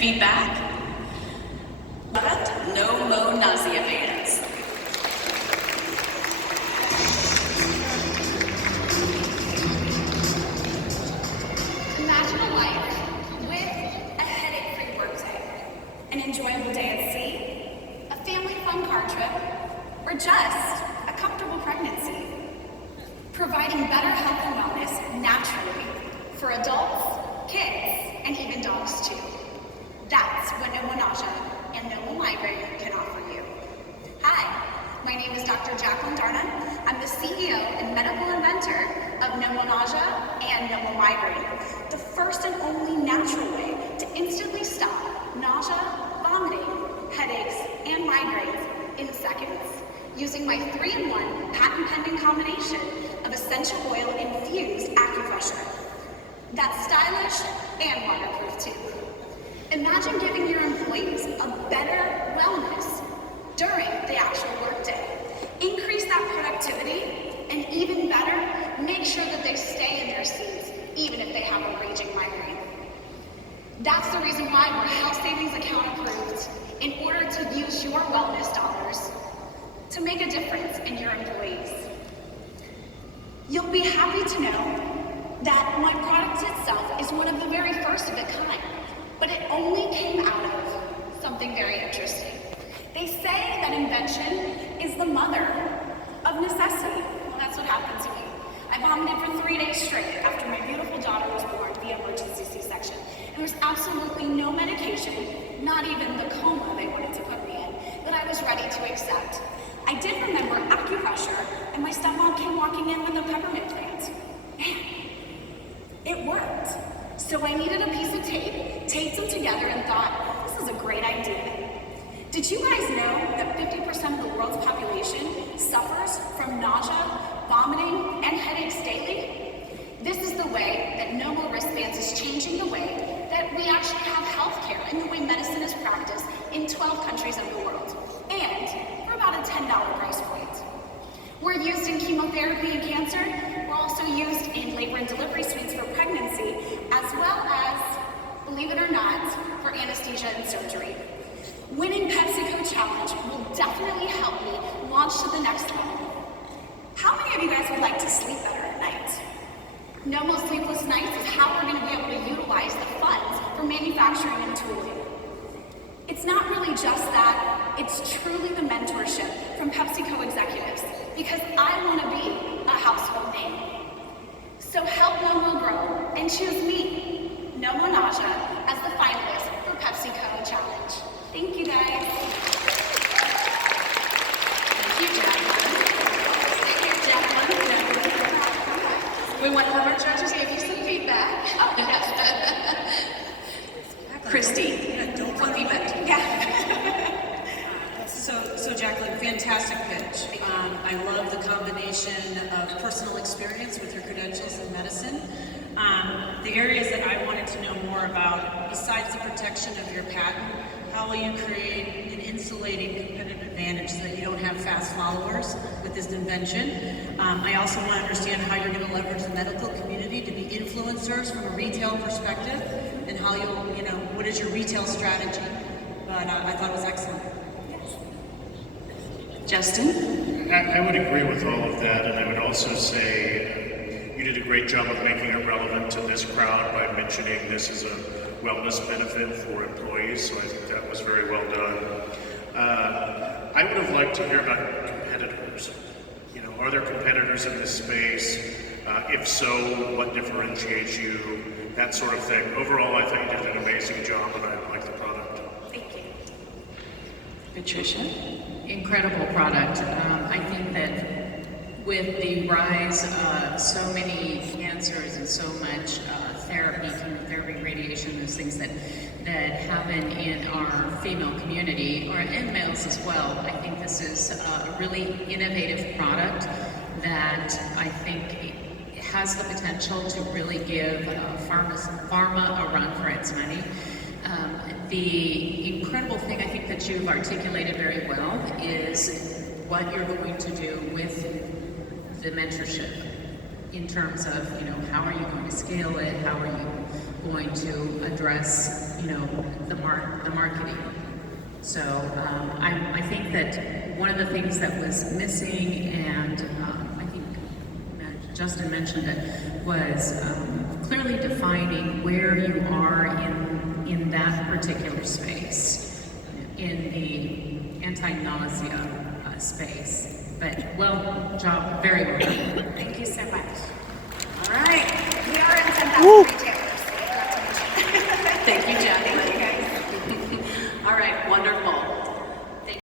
feedback. NoMo Nausea Bands. Imagine a life with a headache-free workday, an enjoyable day at sea, a family fun car trip, or just a comfortable pregnancy. Providing better health and wellness naturally for adults, kids, and even dogs too. That's what NoMo Nausea and NoMo Migraine can offer you. Hi, my name is Dr. Jacqueline Darna. I'm the CEO and medical inventor of NoMo Nausea and NoMo Migraine, the first and only natural way to instantly stop nausea, vomiting, headaches, and migraines in seconds using my 3-in-1 patent-pending combination of essential oil infused acupressure. That's stylish and waterproof too. Imagine giving your employees a better wellness during the actual workday. Increase that productivity, and even better, make sure that they stay in their seats, even if they have a raging migraine. That's the reason why we're health savings account approved, in order to use your wellness dollars to make a difference in your employees. You'll be happy to know that my product itself is one of the very first of its kind, but it only came out of something very interesting. They say that invention is the mother of necessity. Well, that's what happened to me. I vomited for 3 days straight after my beautiful daughter was born via emergency C-section. And there was absolutely no medication, not even the coma they wanted to put me in, that I was ready to accept. I did remember acupressure, and my stepmom came walking in with a peppermint plant. Man, it worked. So I needed a piece of tape, taped them together, and thought, this is a great idea. Did you guys know that 50% of the world's population suffers from nausea, vomiting, and headaches daily? This is the way that NoMo wristbands is changing the way that we actually have healthcare and the way medicine is practiced in 12 countries of the world, and for about a $10 price point. We're used in chemotherapy and cancer. We're also used in labor and delivery suites for pregnancy, as well as, believe it or not, for anesthesia and surgery. Winning PepsiCo Challenge will definitely help me launch to the next level. How many of you guys would like to sleep better at night? NoMo Sleepless Nights is how we're going to be able to utilize the funds for manufacturing and tooling. It's not really just that, it's truly the mentorship from PepsiCo executives, because I want to be a household name. So help NoMo grow and choose me, NoMo Nausea, as the finalist for PepsiCo Challenge. Thank you, guys. Thank you, Jacqueline. Stay here, Jacqueline. We want to have our judges give you some feedback. Oh, yes. Christy, what feedback? Yeah. So Jacqueline, fantastic pitch. I love the combination of personal experience with your credentials in medicine. The areas that I wanted to know more about, besides the protection of your patent, how will you create an insulating competitive advantage so that you don't have fast followers with this invention? I also want to understand how you're going to leverage the medical community to be influencers from a retail perspective, and how what is your retail strategy? But I thought it was excellent. Justin? I would agree with all of that, and I would also say you did a great job of making it relevant to this crowd by mentioning this as a wellness benefit for employees, so I think that was very well done. I would have liked to hear about competitors. Are there competitors in this space? If so, what differentiates you? That sort of thing. Overall, I think you did an amazing job, and I like the product. Thank you. Patricia? Incredible product. I think that with the rise of so many cancers and so much therapy, chemotherapy, radiation, those things that happen in our female community, or in males as well, I think this is a really innovative product that I think has the potential to really give pharma a run for its money. The incredible thing I think that you've articulated very well is what you're going to do with the mentorship in terms of, how are you going to scale it? How are you going to address, the marketing. So I think that one of the things that was missing, and I think Justin mentioned it, was clearly defining where you are in that particular space, in the anti-nausea space. But very well done. Thank you so much. All right, we are in 10,000 retail.